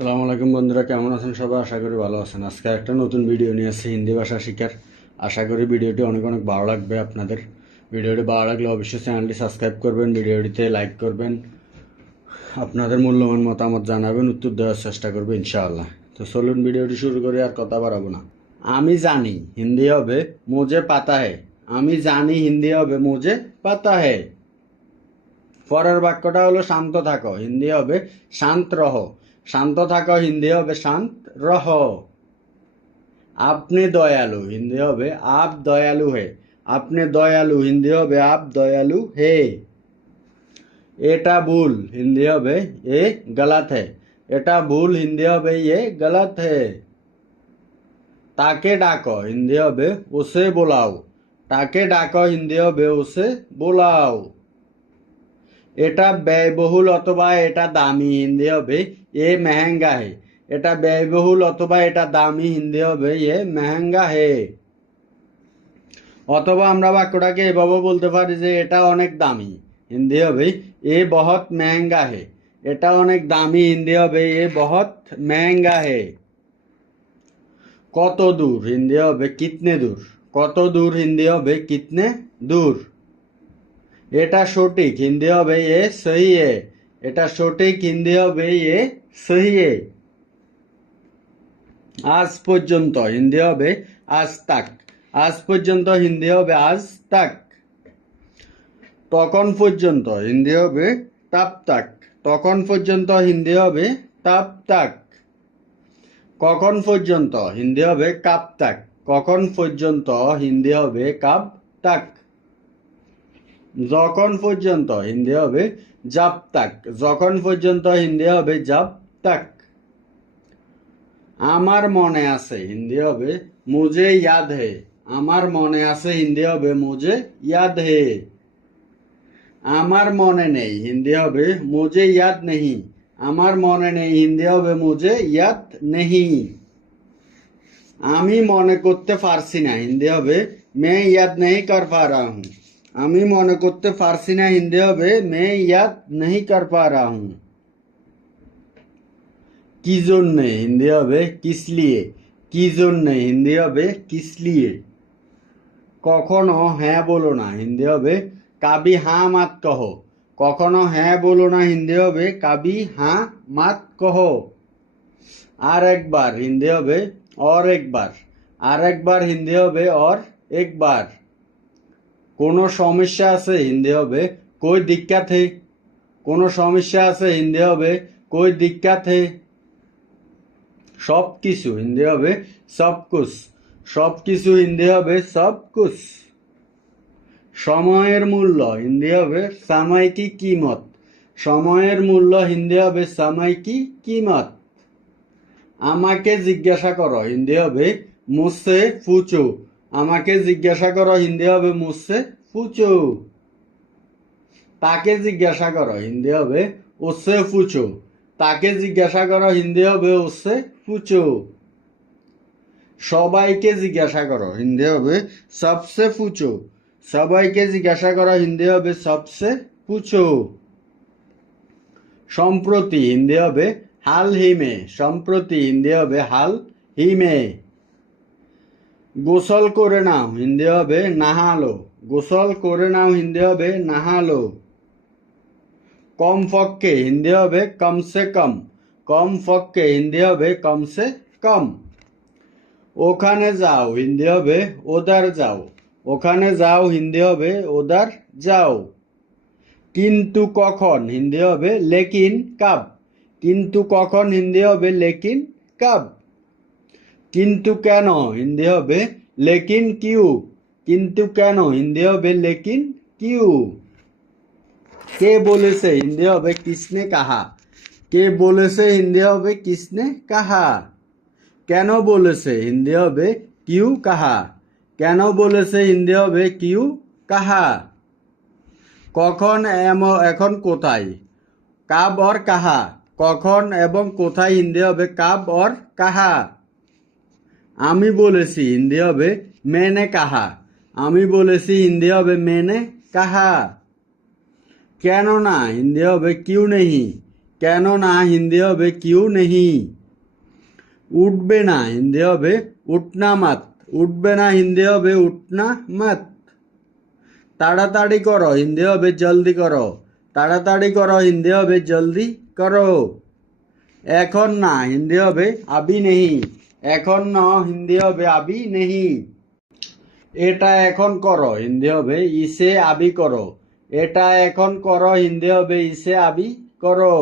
সালাম আলাইকুম বন্ধুরা, কেমন আছেন সবাই? আশা করি ভালো আছেন। আজকে একটা নতুন ভিডিও নিয়ে আসছি, হিন্দি ভাষা শিখার আশা করি ভিডিওটি অনেক অনেক ভালো লাগবে আপনাদের। ভিডিওটি ভালো লাগলে অবশ্যই চ্যানেলটি সাবস্ক্রাইব করবেন ভিডিওটিতে লাইক করবেন। আপনাদের মূল্যবান মতামত জানাবেন, উত্তর দেওয়ার চেষ্টা করব ইনশাআল্লাহ। তো চলুন ভিডিওটি শুরু করে, আর কথা বাড়াবো না। আমি জানি হিন্দি হবে মোজে পাতা হে আমি জানি হিন্দি হবে মুজে পাতা হে পরের বাক্যটা হলো শান্ত থাকো। হিন্দি হবে শান্ত রহ। শান্ত থাকো, হিন্দি হবে শান্ত, রহ। আপনি দয়ালু, হিন্দি হবে আপ দয়ালু হে। আপনি দয়ালু, হিন্দি হবে আপ দয়ালু হে। এটা ভুল, হিন্দি হবে এ গলত হে। এটা ভুল, হিন্দি হবে এ গলত হে। তাকে ডাকো, হিন্দি হবে উসে বোলাও। তাকে ডাকো, হিন্দি হবে উসে বোলাও। এটা ব্যয়বহুল অথবা এটা দামি হিন্দি হবে, এ মেহেঙ্গা হে। এটা ব্যয়বহুল অথবা এটা দামি হিন্দি হবে, এ মেহেঙ্গা হে। অথবা আমরা বাক্যটাকে এভাবে বলতে পারি যে, এটা অনেক দামি হিন্দি হবে, এ বহুত মেহেঙ্গা হে। এটা অনেক দামি হিন্দি হবে, এ বহুত মেহেঙ্গা হে। কত দূর হিন্দি হবে, কিতনে দূর? কত দূর হিন্দি হবে, কিতনে দূর? এটা সঠিক, হিন্দি হবে এ সহি এটা সঠিক, হিন্দি হবে এ সহি আজ পর্যন্ত হিন্দি হবে আজ তাক। আজ পর্যন্ত হিন্দি হবে আজ তাক। তখন পর্যন্ত হিন্দি হবে তাপ তাক। তখন পর্যন্ত হিন্দি হবে তাপ তাক। কখন পর্যন্ত হিন্দি হবে কাপ তাক। কখন পর্যন্ত হিন্দি হবে কাপ তাক। যখন পর্যন্ত হিন্দি হবে জাপ তাক। যখন পর্যন্ত হিন্দি হবে জাপ তাক। আমার মনে আছে হিন্দি হবে মুজে ইয়াদ হে। আমার মনে আছে হিন্দি হবে মুজে ইয়াদ হে। আমার মনে নেই হিন্দি হবে মুজে ইয়াদ নেহি। আমার মনে নেই হিন্দি হবে মুজে ইয়াদ নেহি। আমি মনে করতে পারছি না হিন্দি হবে, মে ইয়াদ নেই কর পা রা হুঁ আমি মনে করতে পারছি না হিন্দি হবে। মে ইয়াত নেই কর পা রা হুম। কি জন্যে হিন্দি হবে? কিসলিয়ে কি জন্যে হিন্দি হবে? কিসলিয়ে কখনো হ্যাঁ বলো না হিন্দি হবে। কাবি হাঁ মাত কহ। কখনো হ্যাঁ বলো না হিন্দি হবে। কাবি হাঁ মাত কহ। আর একবার হিন্দি হবে, অর একবার। আর একবার হিন্দি হবে, অর একবার। কোনো সমস্যা আছে? হিন্দি হবে। কই দিক্কাত হে কোনো সমস্যা আছে? হিন্দি হবে। কই দিক্কাত হে সব কিছু হিন্দি হবে। সব কুছ। সব কিছু হিন্দি হবে। সব কুছ। সময়ের মূল্য হিন্দি হবে। সময় কি কিমত সময়ের মূল্য হিন্দি হবে। সময় কি কিমত আমাকে জিজ্ঞাসা করো। হিন্দি হবে মুসে ফুচু। আমাকে জিজ্ঞাসা করো, হিন্দি হবে মুসে ফুচু তাকে জিজ্ঞাসা করো, হিন্দি হবে ওসে ফুচু তাকে জিজ্ঞাসা করো, হিন্দি হবে ওসে ফুচু সবাইকে জিজ্ঞাসা করো, হিন্দি হবে সবসে ফুচু সবাইকে জিজ্ঞাসা করো, হিন্দি হবে সবসে পুছো সম্প্রতি হিন্দি হবে হাল হিমে। সম্প্রতি হিন্দি হবে হাল হিমে। গোসল করে নাও, হিন্দি হবে নাহালো। গোসল করে নাও, হিন্দি হবে নাহালো। কম ফককে, হিন্দি হবে কমসে কম। কম ফককে, হিন্দি হবে কমসে কম। ওখানে যাও, হিন্দি হবে ওদার যাও। ওখানে যাও, হিন্দি হবে ওদার যাও। কিন্তু কখন, হিন্দি হবে লেকিন কাব। কিন্তু কখন, হিন্দি হবে লেকিন কাব। কিন্তু কেন হিন্দি হবে লেকিন কিউ কিন্তু কেন হিন্দি হবে লেকিন কিউ কে বলেছে হিন্দি হবে কিসনে কাহা কে বলেছে হিন্দি হবে কিসনে কাহা কেন বলেছে হিন্দি হবে কিউ কাহা কেন বলেছে হিন্দি হবে কিউ কাহা কখন এম- এখন কোথায় কাব অর কাহা কখন এবং কোথায় হিন্দি হবে কাব অর কাহা আমি বলেছি হিন্দি হবে মেনে কাহা। আমি বলেছি হিন্দি হবে মেনে কাহা। কেন না হিন্দি হবে কিউ নেহি। কেন না হিন্দি হবে কিউ নেহি। উঠবে না হিন্দি হবে উঠনা মাত। উঠবে না হিন্দি হবে উঠনা মাত। তাড়াতাড়ি করো, হিন্দি হবে জলদি করো। তাড়াতাড়ি করো, হিন্দি হবে জলদি করো। এখন না, হিন্দি হবে আবি নেহি। এখন ন হিন্দি হবে আবি নেহি। এটা এখন করো হিন্দি হবে ইসে আবি করো। এটা এখন করো হিন্দি হবে ইসে আবি করো।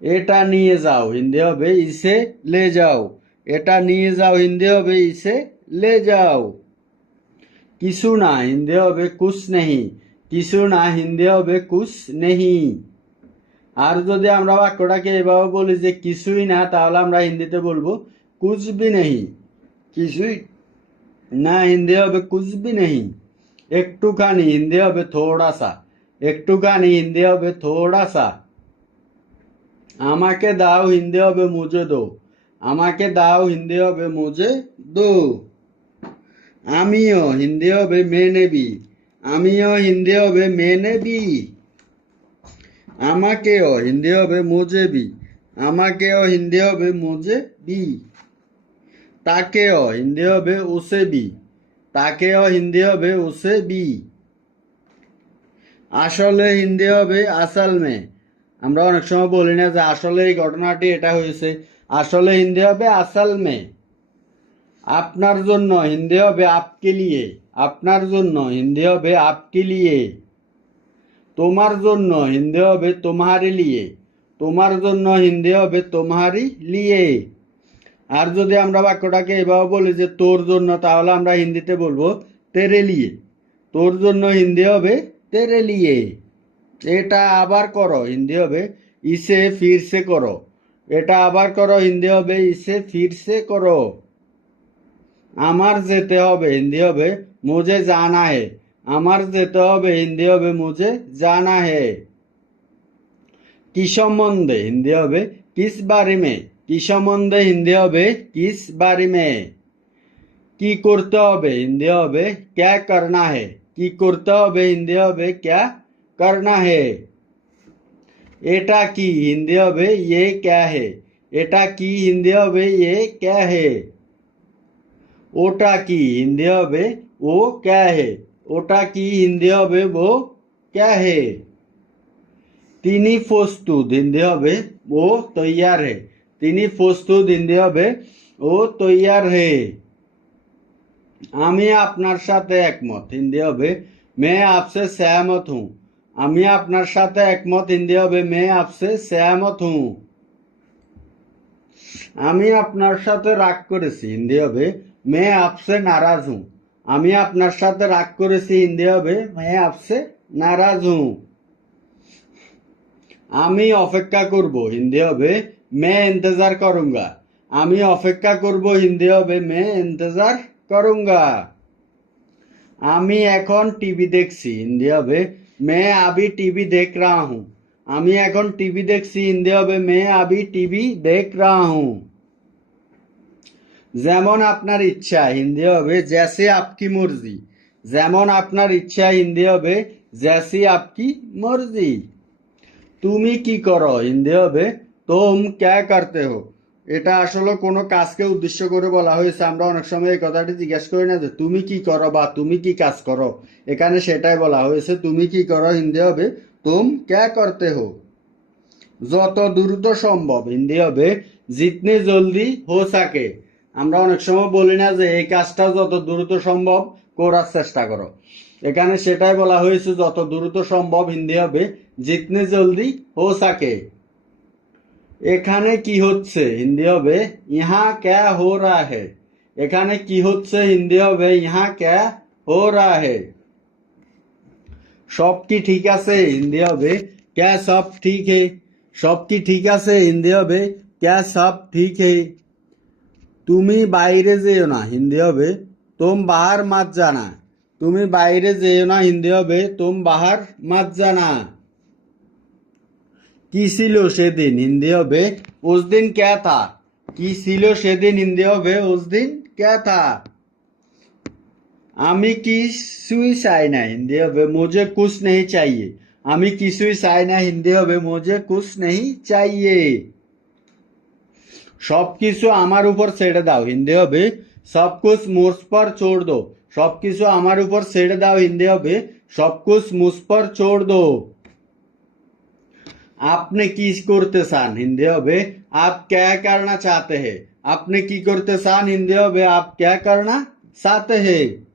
এটা নিয়ে যাও হিন্দি হবে ইসে লে যাও। এটা নিয়ে যাও হিন্দি হবে ইসে লে যাও। কিছু না হিন্দি হবে কুছ নেহি। কিছু না হিন্দি হবে কুছ নেহি। আর যদি আমরা বাক্যটাকে এভাবে বলি যে কিছুই না, তাহলে আমরা হিন্দিতে বলব কুছ বি নেহি। কিছুই না, হিন্দি হবে কুছ বি নেহি। একটুখানি, হিন্দি হবে থোড়া সা একটুখানি, হিন্দি হবে থোড়া সা আমাকে দাও, হিন্দি হবে, মুজে দো। আমাকে দাও, হিন্দি হবে, মুজে দো। আমিও হিন্দি হবে মেনে বি আমিও হিন্দি হবে মেনে বি আমাকেও হিন্দি হবে মুজে বি। আমাকেও হিন্দি হবে মুজে বি। তাকেও হিন্দি হবে উসে বি। তাকেও হিন্দি হবে উসে বি। আসলে হিন্দি হবে আসল মে। আমরা অনেক সময় বলি না যে আসলে এই ঘটনাটি এটা হয়েছে। আসলে হিন্দি হবে আসল মে। আপনার জন্য হিন্দি হবে আপকে লিয়ে। আপনার জন্য হিন্দি হবে আপকে লিয়ে। তোমার জন্য হিন্দি হবে তোমারি লিয়ে। তোমার জন্য হিন্দি হবে তোমারি লিয়ে। আর যদি আমরা বাক্যটাকে এভাবে বলি যে তোর জন্য, তাহলে আমরা হিন্দিতে বলব তেরে লিয়ে। তোর জন্য হিন্দি হবে তেরে লিয়ে। এটা আবার করো, হিন্দি হবে ইসে ফিরসে করো। এটা আবার করো, হিন্দি হবে ইসে ফিরসে করো। আমার যেতে হবে, হিন্দি হবে, মুঝে জানা হে। আমার যেতে হবে, হিন্দি হবে মুঝে, জানা হে। কি সম্বন্ধে হিন্দি হবে, কিস বারে মে? কি সম্বন্ধে হিন্দি হবে, কিস বারে মে? কি করতে হবে, হিন্দি হবে, ক্যা করনা হে? কি করতে হবে, হিন্দি হবে, ক্যা করনা হে? এটা কি হিন্দি হবে ইয়ে ক্যা হে? এটা কি হিন্দি হবে ইয়ে ক্যা হে? ওটা কি হিন্দি হবে, ও ক্যা হে? ওটা কি হিন্দি হবে ও ক্যা হে? তিনি প্রস্তুত, হিন্দি হবে ও তৈয়ার হে। তিনি প্রস্তুত, হিন্দি হবে ও তৈয়ার হে। আমি আপনার সাথে একমত, হিন্দি হবে মে আপসে সহমত হুঁ আমি আপনার সাথে একমত, হিন্দি হবে মে আপসে সহমত হুঁ আমি আপনার সাথে রাগ করেছি, হিন্দি হবে মে আপসে নারাজ হুঁ আমি আপনার সাথে রাগ করেছি, হিন্দি হবে। মে আপসে নারাজ হুঁ আমি অপেক্ষা করব, হিন্দি হবে, মে ইন্তজার করুঙ্গা। আমি অপেক্ষা করব, হিন্দি হবে, মে ইন্তজার করুঙ্গা। আমি এখন টিভি দেখছি, হিন্দি হবে, মে আবি টিভি দেখ রা হুঁ আমি এখন টিভি দেখছি, হিন্দি হবে, মে আবি টিভি দেখ রা হুঁ যেমন আপনার ইচ্ছা, হিন্দি হবে জ্যাসে আপকি মর্জি যেমন আপনার ইচ্ছা, হিন্দি হবে জ্যাসি আপকি মর্জি তুমি কি করো? হিন্দি হবে তোম ক্যা করতে হো এটা আসলে কোনো কাজকে উদ্দেশ্য করে বলা হয়েছে। আমরা অনেক সময় এই কথাটি জিজ্ঞেস করি না যে তুমি কি করো বা তুমি কি কাজ করো? এখানে সেটাই বলা হয়েছে, তুমি কি করো? হিন্দি হবে তুম ক্যা করতে হো যত দ্রুত সম্ভব, হিন্দি হবে জিতনে জলদি হো সাকে আমরা অনেক সময় বলি না যে এই কাজটা যত দ্রুত সম্ভব করার চেষ্টা করো। এখানে সেটাই বলা হয়েছে, যত দ্রুত সম্ভব হিন্দি হবে, জিতনে জলদি হো সাকে। এখানে কি হচ্ছে? হিন্দি হবে, ইহা ক্যা হো রা হে। এখানে কি হচ্ছে? হিন্দি হবে, ইহা ক্যা হো রা হে। সব কি ঠিক আছে? হিন্দি হবে, ক্যা সব ঠিক হে। সব কি ঠিক আছে? হিন্দি হবে, ক্যা সব ঠিক হে। তুমি বাইরে যেও না, হিন্দি হবে, তোম বাহার মাত জানা। তুমি বাইরে যেও না, হিন্দি হবে, তোম বাহার মাত জানা। কি ছিল সেদিন, হিন্দি হবে উস দিন ক্যা থা? কি ছিল সেদিন, হিন্দি হবে উস দিন ক্যা থা? আমি কিছুই চাই না, হিন্দি হবে, মুঝে কুছ নেই চাইয়ে। আমি কিছুই চাই না, হিন্দি হবে মোজে কুছ নেই চাইয়ে। সব কিছু আমার উপর ছেড়ে দাও, হিন্দি হবে। সব কুছ মুস পর ছোড় দো। সব কিছু আমার উপর ছেড়ে দাও, হিন্দি হবে। সব কুছ মুস পর ছোড় দো। আপনি কি করতে চান, হিন্দি হবে? আপ ক্যা করনা চাহতে হে? আপনি কি করতে চান, হিন্দি হবে? আপ ক্যা করনা চাহতে হে?